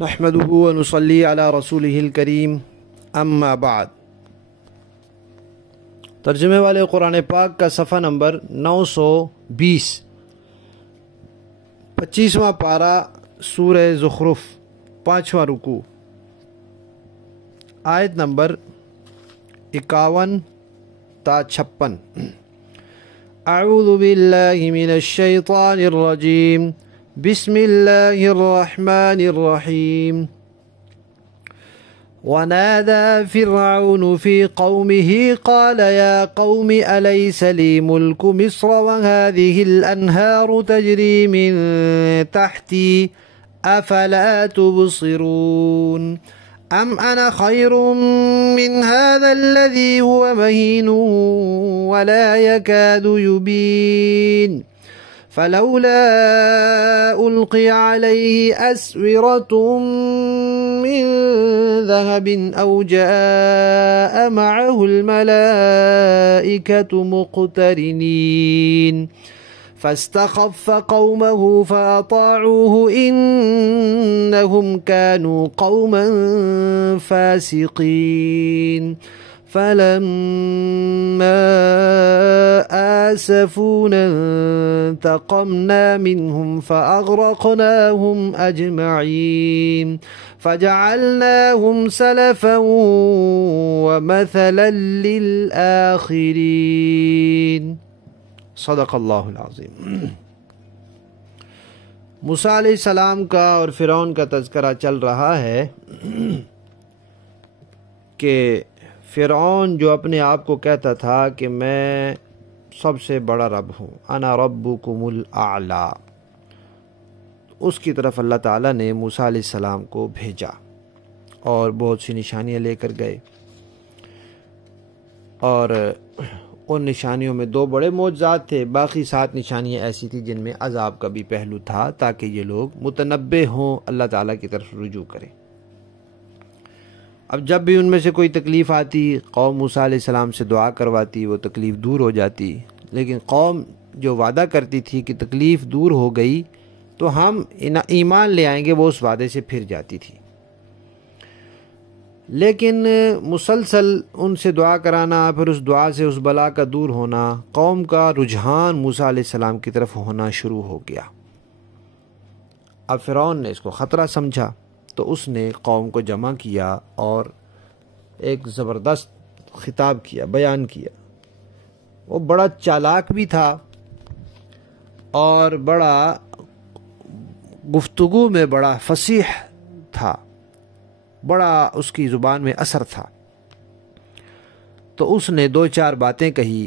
نحمدہ و نصلی علی رسولہ الکریم اما بعد۔ ترجمے والے قرآن پاک کا صفحہ نمبر 920، 25واں پارہ، سورہ زخرف، 5واں رکوع، آیت نمبر 51 تا 56۔ اعوذ باللہ من الشیطان الرجیم، بسم اللہ الرحمن الرحیم۔ ونادى فرعون في قومه قال يا قوم أليس لي ملك مصر وهذه الأنهار تجري من تحتي أفلا تبصرون أم أنا خير من هذا الذي هو مهين ولا يكاد يبين فلولا ألقي عليه أسورة من ذهب أو جاء معه الملائكة مقترنين فاستخف قومه فأطاعوه إنهم كانوا قوما فاسقين فلما آسفونا انتقمنا منهم فأغرقناهم أجمعين فجعلناهم سلفا ومثلا للآخرين۔ صدق اللہ العظیم۔ موسیٰ علیہ السلام کا اور فرعون کا تذکرہ چل رہا ہے کہ فرعون جو اپنے آپ کو کہتا تھا کہ میں سب سے بڑا رب ہوں، انا ربکم الاعلی، اس کی طرف اللہ تعالیٰ نے موسیٰ علیہ السلام کو بھیجا اور بہت سی نشانیاں لے کر گئے، اور ان نشانیوں میں 2 بڑے معجزات تھے، باقی 7 نشانیاں ایسی تھیں جن میں عذاب کا بھی پہلو تھا تاکہ یہ لوگ متنبہ ہوں، اللہ تعالیٰ کی طرف رجوع کریں۔ اب جب بھی ان میں سے کوئی تکلیف آتی، قوم موسیٰ علیہ السلام سے دعا کرواتی، وہ تکلیف دور ہو جاتی، لیکن قوم جو وعدہ کرتی تھی کہ تکلیف دور ہو گئی تو ہم ایمان لے آئیں گے، وہ اس وعدے سے پھر جاتی تھی۔ لیکن مسلسل ان سے دعا کرانا، پھر اس دعا سے اس بلا کا دور ہونا، قوم کا رجحان موسیٰ علیہ السلام کی طرف ہونا شروع ہو گیا۔ اب فرعون نے اس کو خطرہ سمجھا تو اس نے قوم کو جمع کیا اور ایک زبردست خطاب کیا، بیان کیا۔ وہ بڑا چالاک بھی تھا اور بڑا گفتگو میں بڑا فصیح تھا، بڑا اس کی زبان میں اثر تھا۔ تو اس نے 2-4 باتیں کہی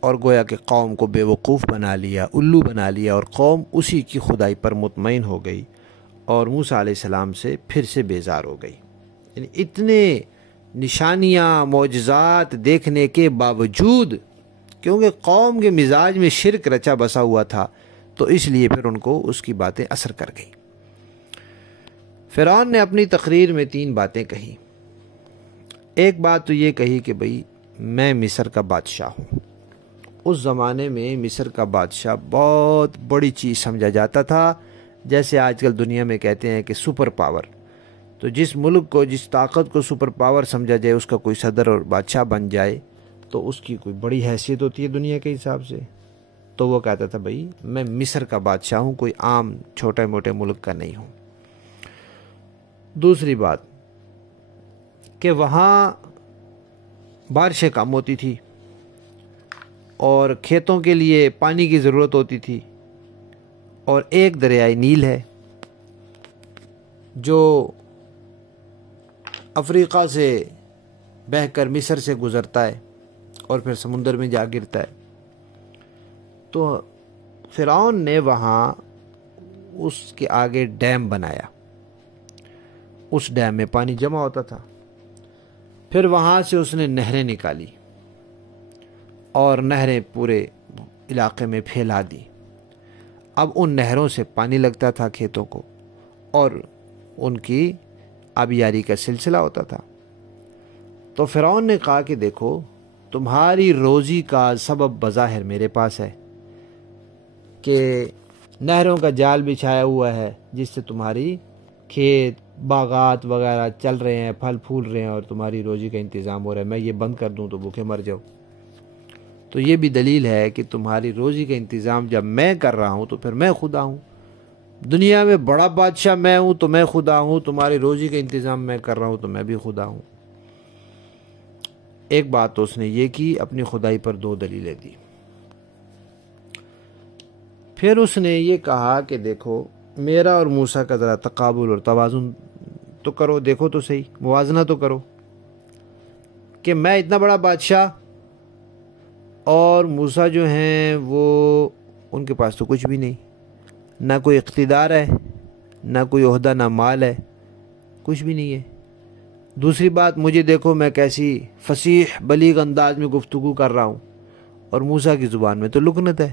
اور گویا کہ قوم کو بے وقوف بنا لیا، الو بنا لیا، اور قوم اسی کی خدائی پر مطمئن ہو گئی اور موسیٰ علیہ السلام سے پھر سے بیزار ہو گئی۔ یعنی اتنے نشانیاں، معجزات دیکھنے کے باوجود، کیونکہ قوم کے مزاج میں شرک رچا بسا ہوا تھا، تو اس لیے پھر ان کو اس کی باتیں اثر کر گئیں۔ فرعون نے اپنی تقریر میں 3 باتیں کہیں۔ ایک بات تو یہ کہی کہ بھئی میں مصر کا بادشاہ ہوں۔ اس زمانے میں مصر کا بادشاہ بہت بڑی چیز سمجھا جاتا تھا، جیسے آج کل دنیا میں کہتے ہیں کہ سپر پاور۔ تو جس ملک کو، جس طاقت کو سپر پاور سمجھا جائے، اس کا کوئی صدر اور بادشاہ بن جائے تو اس کی کوئی بڑی حیثیت ہوتی ہے دنیا کے حساب سے۔ تو وہ کہتا تھا بھئی میں مصر کا بادشاہ ہوں، کوئی عام چھوٹے موٹے ملک کا نہیں ہوں۔ دوسری بات کہ وہاں بارشیں کم ہوتی تھی اور کھیتوں کے لیے پانی کی ضرورت ہوتی تھی، اور ایک دریائے نیل ہے جو افریقہ سے بہہ کر مصر سے گزرتا ہے اور پھر سمندر میں جا گرتا ہے۔ تو فرعون نے وہاں اس کے آگے ڈیم بنایا، اس ڈیم میں پانی جمع ہوتا تھا، پھر وہاں سے اس نے نہریں نکالی اور نہریں پورے علاقے میں پھیلا دی۔ اب ان نہروں سے پانی لگتا تھا کھیتوں کو اور ان کی آبیاری کا سلسلہ ہوتا تھا۔ تو فرعون نے کہا کہ دیکھو تمہاری روزی کا سبب بظاہر میرے پاس ہے کہ نہروں کا جال بچھایا ہوا ہے جس سے تمہاری کھیت باغات وغیرہ چل رہے ہیں، پھل پھول رہے ہیں اور تمہاری روزی کا انتظام ہو رہا ہے، میں یہ بند کر دوں تو بھوکے مر جاؤ۔ تو یہ بھی دلیل ہے کہ تمہاری روزی کا انتظام جب میں کر رہا ہوں تو پھر میں خدا ہوں۔ دنیا میں بڑا بادشاہ میں ہوں تو میں خدا ہوں، تمہاری روزی کا انتظام میں کر رہا ہوں تو میں بھی خدا ہوں۔ ایک بات تو اس نے یہ کی، اپنی خدائی پر دو دلیلیں دی۔ پھر اس نے یہ کہا کہ دیکھو میرا اور موسیٰ کا ذرا تقابل اور توازن تو کرو، دیکھو تو صحیح، موازنہ تو کرو کہ میں اتنا بڑا بادشاہ اور موسیٰ جو ہیں وہ ان کے پاس تو کچھ بھی نہیں، نہ کوئی اقتدار ہے، نہ کوئی عہدہ، نہ مال ہے، کچھ بھی نہیں ہے۔ دوسری بات، مجھے دیکھو میں کیسی فصیح بلیغ انداز میں گفتگو کر رہا ہوں، اور موسیٰ کی زبان میں تو لکنت ہے۔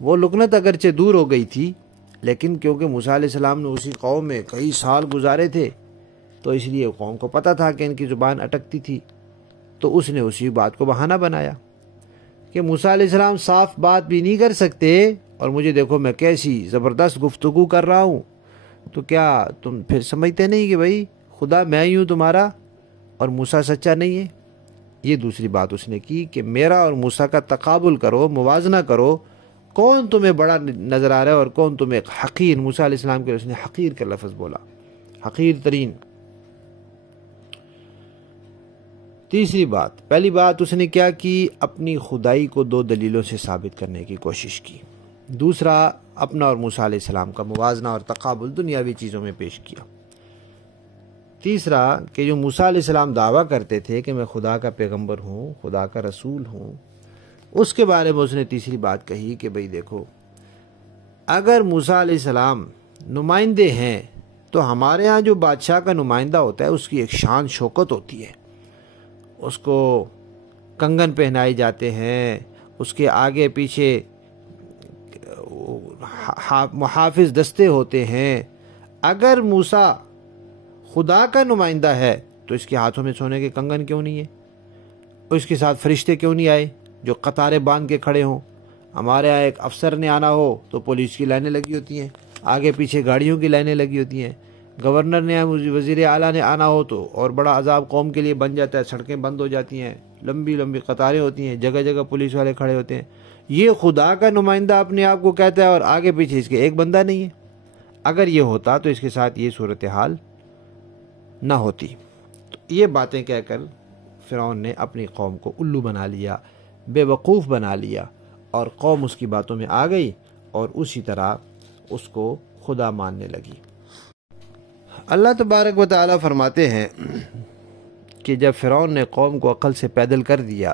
وہ لکنت اگرچہ دور ہو گئی تھی، لیکن کیونکہ موسیٰ علیہ السلام نے اسی قوم میں کئی سال گزارے تھے تو اس لیے قوم کو پتہ تھا کہ ان کی زبان اٹکتی تھی، تو اس نے اسی بات کو بہانہ بنایا کہ موسیٰ علیہ السلام صاف بات بھی نہیں کر سکتے اور مجھے دیکھو میں کیسی زبردست گفتگو کر رہا ہوں، تو کیا تم پھر سمجھتے نہیں کہ بھائی خدا میں ہی ہوں تمہارا اور موسیٰ سچا نہیں ہے؟ یہ دوسری بات اس نے کی کہ میرا اور موسیٰ کا تقابل کرو، موازنہ کرو، کون تمہیں بڑا نظر آ رہا ہے اور کون تمہیں حقیر۔ موسیٰ علیہ السلام کے اس نے حقیر کا لفظ بولا، حقیر ترین۔ تیسری بات، پہلی بات اس نے کیا کی، اپنی خدائی کو دو دلیلوں سے ثابت کرنے کی کوشش کی۔ دوسرا، اپنا اور موسیٰ علیہ السلام کا موازنہ اور تقابل دنیاوی چیزوں میں پیش کیا۔ تیسرا کہ جو موسیٰ علیہ السلام دعویٰ کرتے تھے کہ میں خدا کا پیغمبر ہوں، خدا کا رسول ہوں، اس کے بارے میں اس نے تیسری بات کہی کہ بھئی دیکھو اگر موسیٰ علیہ السلام نمائندے ہیں تو ہمارے ہاں جو بادشاہ کا نمائندہ ہوتا ہے اس کی ایک شان شوکت ہوتی ہے، اس کو کنگن پہنائے جاتے ہیں، اس کے آگے پیچھے محافظ دستے ہوتے ہیں۔ اگر موسیٰ خدا کا نمائندہ ہے تو اس کے ہاتھوں میں سونے کے کنگن کیوں نہیں ہے؟ اور اس کے ساتھ فرشتے کیوں نہیں آئے جو قطاریں باندھ کے کھڑے ہوں؟ ہمارے یہاں ایک افسر نے آنا ہو تو پولیس کی لائنیں لگی ہوتی ہیں، آگے پیچھے گاڑیوں کی لائنیں لگی ہوتی ہیں۔ گورنر نے، وزیر اعلیٰ نے آنا ہو تو اور بڑا عذاب قوم کے لیے بن جاتا ہے، سڑکیں بند ہو جاتی ہیں، لمبی لمبی قطاریں ہوتی ہیں، جگہ جگہ پولیس والے کھڑے ہوتے ہیں۔ یہ خدا کا نمائندہ اپنے آپ کو کہتا ہے اور آگے پیچھے اس کے ایک بندہ نہیں ہے۔ اگر یہ ہوتا تو اس کے ساتھ یہ صورتحال نہ ہوتی۔ تو یہ باتیں کہہ کر فرعون نے اپنی قوم کو الو بنا لیا، بے وقوف بنا لیا، اور قوم اس کی باتوں میں آ گئی اور اسی طرح اس کو خدا ماننے لگی۔ اللہ تبارک و تعالیٰ فرماتے ہیں کہ جب فرعون نے قوم کو عقل سے پیدل کر دیا،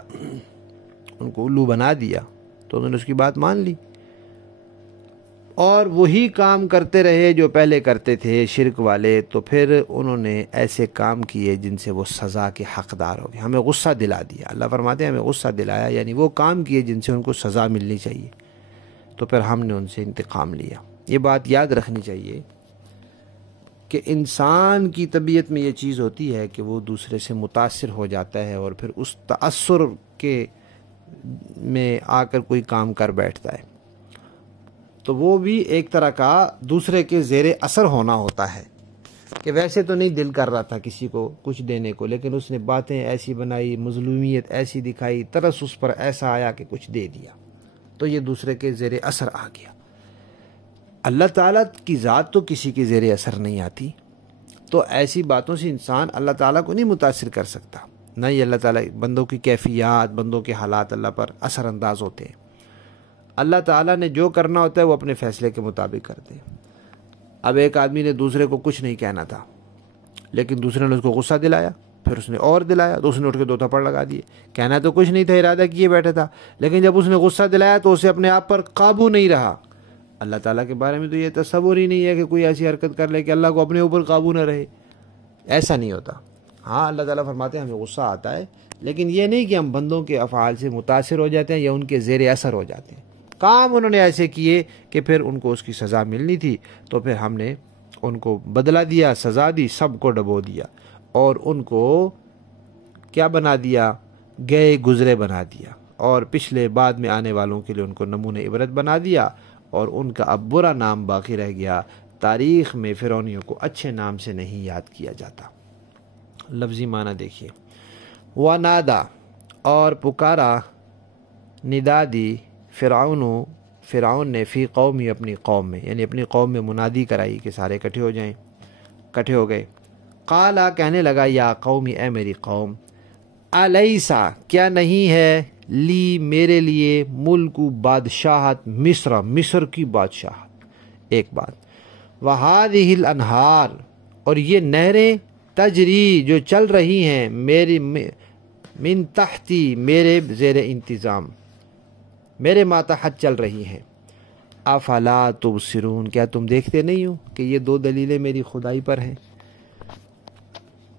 ان کو الو بنا دیا، تو انہوں نے اس کی بات مان لی اور وہی کام کرتے رہے جو پہلے کرتے تھے شرک والے۔ تو پھر انہوں نے ایسے کام کیے جن سے وہ سزا کے حقدار ہو گئے، ہمیں غصہ دلا دیا۔ اللہ فرماتے ہیں ہمیں غصہ دلایا، یعنی وہ کام کیے جن سے ان کو سزا ملنی چاہیے، تو پھر ہم نے ان سے انتقام لیا۔ یہ بات یاد رکھنی چاہیے کہ انسان کی طبیعت میں یہ چیز ہوتی ہے کہ وہ دوسرے سے متاثر ہو جاتا ہے اور پھر اس تأثر کے میں آ کر کوئی کام کر بیٹھتا ہے، تو وہ بھی ایک طرح کا دوسرے کے زیر اثر ہونا ہوتا ہے کہ ویسے تو نہیں دل کر رہا تھا کسی کو کچھ دینے کو، لیکن اس نے باتیں ایسی بنائی، مظلومیت ایسی دکھائی، ترس اس پر ایسا آیا کہ کچھ دے دیا، تو یہ دوسرے کے زیر اثر آ گیا۔ اللہ تعالیٰ کی ذات تو کسی کے زیر اثر نہیں آتی، تو ایسی باتوں سے انسان اللہ تعالیٰ کو نہیں متاثر کر سکتا، نہ ہی اللہ تعالیٰ بندوں کی کیفیات، بندوں کے حالات اللہ پر اثر انداز ہوتے ہیں۔ اللہ تعالیٰ نے جو کرنا ہوتا ہے وہ اپنے فیصلے کے مطابق کرتے ہیں۔ اب ایک آدمی نے دوسرے کو کچھ نہیں کہنا تھا، لیکن دوسرے نے اس کو غصہ دلایا، پھر اس نے اور دلایا، تو اس نے اٹھ کے 2 تھپڑ لگا دیے۔ کہنا تو کچھ نہیں تھا، ارادہ کیے بیٹھا تھا، لیکن جب اس نے غصہ دلایا تو اسے اپنے آپ پر قابو نہیں رہا۔ اللہ تعالیٰ کے بارے میں تو یہ تصور ہی نہیں ہے کہ کوئی ایسی حرکت کر لے کہ اللہ کو اپنے اوپر قابو نہ رہے، ایسا نہیں ہوتا۔ ہاں اللہ تعالیٰ فرماتے ہیں ہمیں غصہ آتا ہے، لیکن یہ نہیں کہ ہم بندوں کے افعال سے متاثر ہو جاتے ہیں یا ان کے زیر اثر ہو جاتے ہیں۔ کام انہوں نے ایسے کیے کہ پھر ان کو اس کی سزا ملنی تھی، تو پھر ہم نے ان کو بدلہ دیا، سزا دی، سب کو ڈبو دیا اور ان کو کیا بنا دیا؟ گئے گزرے بنا دیا، اور پچھلے بعد میں آنے والوں کے لیے ان کو نمونہ عبرت بنا دیا، اور ان کا اب برا نام باقی رہ گیا تاریخ میں فرعونیوں کو اچھے نام سے نہیں یاد کیا جاتا۔ لفظی معنی دیکھیے، وَنَادَا اور پکارا، ندا دی فرعون نے فی قومی اپنی قوم میں، یعنی اپنی قوم میں منادی کرائی کہ سارے اکٹھے ہو گئے۔ قالا کہنے لگا، یا قومی اے میری قوم، الیسا کیا نہیں ہے، لی میرے لیے، ملک بادشاہت مصر کی بادشاہت، ایک بات، وہذہ الانہار اور یہ نہریں، تجری جو چل رہی ہیں، میری من تحتی میرے زیر انتظام، میرے ماتحت چل رہی ہیں۔ افلا تبصرون کیا تم دیکھتے نہیں ہو کہ یہ دو دلیلیں میری خدائی پر ہیں؟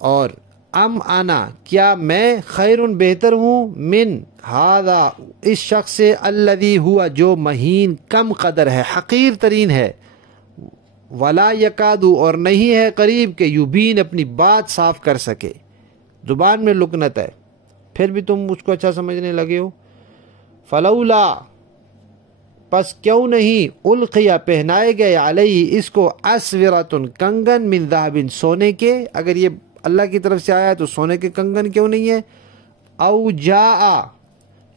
اور ام انا کیا میں خیر بہتر ہوں، من ہذا اس شخص سے، الذی ہوا جو مہین کم قدر ہے، حقیر ترین ہے، ولا یکادو اور نہیں ہے قریب کہ یبین اپنی بات صاف کر سکے، زبان میں لکنت ہے، پھر بھی تم اس کو اچھا سمجھنے لگے ہو۔ فلولا پس کیوں نہیں، القیا پہنائے گئے، علیہ اس کو، اسورۃ کنگن من ذہب سونے کے، اگر یہ اللہ کی طرف سے آیا تو سونے کے کنگن کیوں نہیں ہے، او جاء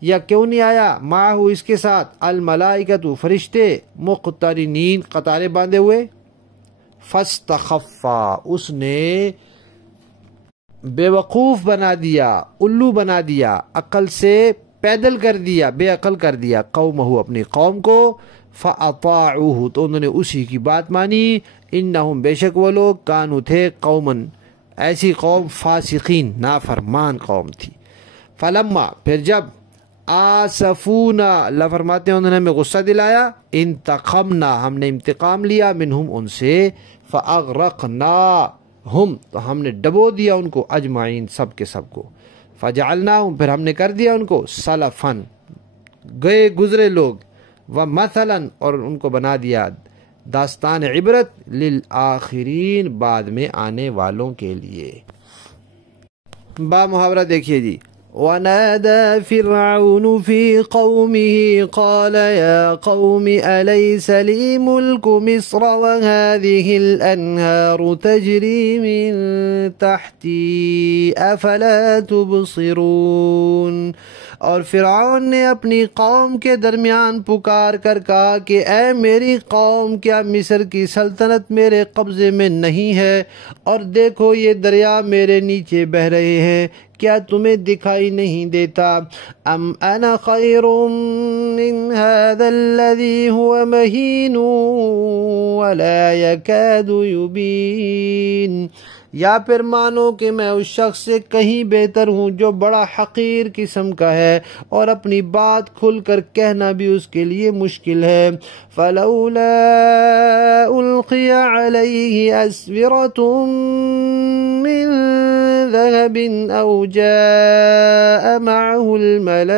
یا کیوں نہیں آیا، معہ اس کے ساتھ، الملائکۃ فرشتے، مقترنین قطاریں باندھے ہوئے، فاستخفا اس نے بے وقوف بنا دیا، الو بنا دیا، عقل سے پیدل کر دیا، بے عقل کر دیا، قومہ اپنی قوم کو، فاطاعوہ تو انہوں نے اسی کی بات مانی، انہم بے شک وہ لوگ، کانو تھے، قومن ایسی قوم، فاسقین نافرمان قوم تھی۔ فلما پھر جب، آسفونا اللہ فرماتے ہیں انہوں نے ہمیں غصہ دلایا، انتقمنا ہم نے انتقام لیا، منہم ان سے، فاغرقناہم تو ہم نے ڈبو دیا ان کو، اجمعین سب کے سب کو، فجعلناہم پھر ہم نے کر دیا ان کو، سلفن گئے گزرے لوگ، ومثلا اور ان کو بنا دیا داستان عبرت، للآخرین بعد میں آنے والوں کے لیے۔ با محاورہ دیکھیے جی، وَنَادَى فِرْعَوْنُ فِي قَوْمِهِ قَالَ يَا قَوْمِ أَلَيْسَ لِي مُلْكُ مِصْرَ وَهَذِهِ الْأَنْهَارُ تَجْرِي مِن تَحْتِي أَفَلَا تُبْصِرُونَ اور فرعون نے اپنی قوم کے درمیان پکار کر کہا کہ اے میری قوم، کیا مصر کی سلطنت میرے قبضے میں نہیں ہے، اور دیکھو یہ دریا میرے نیچے بہہ رہے ہیں، کیا تمہیں دکھائی نہیں دیتا؟ ام انا خیر من هذا الذي هو مہین ولا يكاد يبین، یا پھر مانو کہ میں اس شخص سے کہیں بہتر ہوں جو بڑا حقیر قسم کا ہے اور اپنی بات کھل کر کہنا بھی اس کے لیے مشکل ہے۔ فلولا القی علیہ اسورۃ من ذہب او جاء معہ الملائکۃ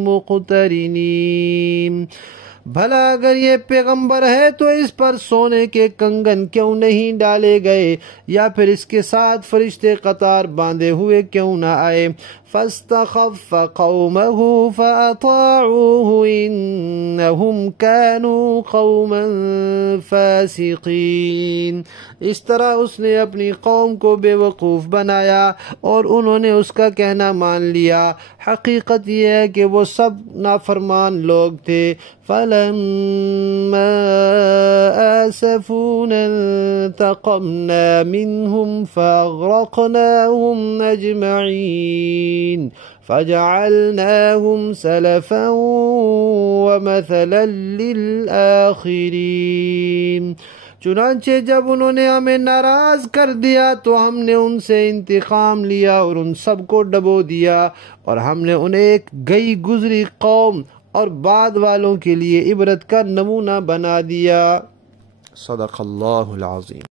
مقترنین، بھلا اگر یہ پیغمبر ہے تو اس پر سونے کے کنگن کیوں نہیں ڈالے گئے، یا پھر اس کے ساتھ فرشتے قطار باندھے ہوئے کیوں نہ آئے؟ فاستخف قومه فاطاعوه انہم كانوا قوما فاسقین، اس طرح اس نے اپنی قوم کو بے وقوف بنایا اور انہوں نے اس کا کہنا مان لیا، حقیقت یہ ہے کہ وہ سب نافرمان لوگ تھے۔ فَلَمَّا آسَفُونَا انتَقَمْنَا مِنْهُمْ فَأَغْرَقْنَاهُمْ أَجْمَعِينَ فَجَعَلْنَاهُمْ سَلَفًا وَمَثَلًا لِلْآخِرِينَ، چنانچہ جب انہوں نے ہمیں ناراض کر دیا تو ہم نے ان سے انتقام لیا اور ان سب کو ڈبو دیا، اور ہم نے انہیں ایک گئی گزری قوم اور بعد والوں کے لیے عبرت کا نمونہ بنا دیا۔ صدق اللہ العظیم۔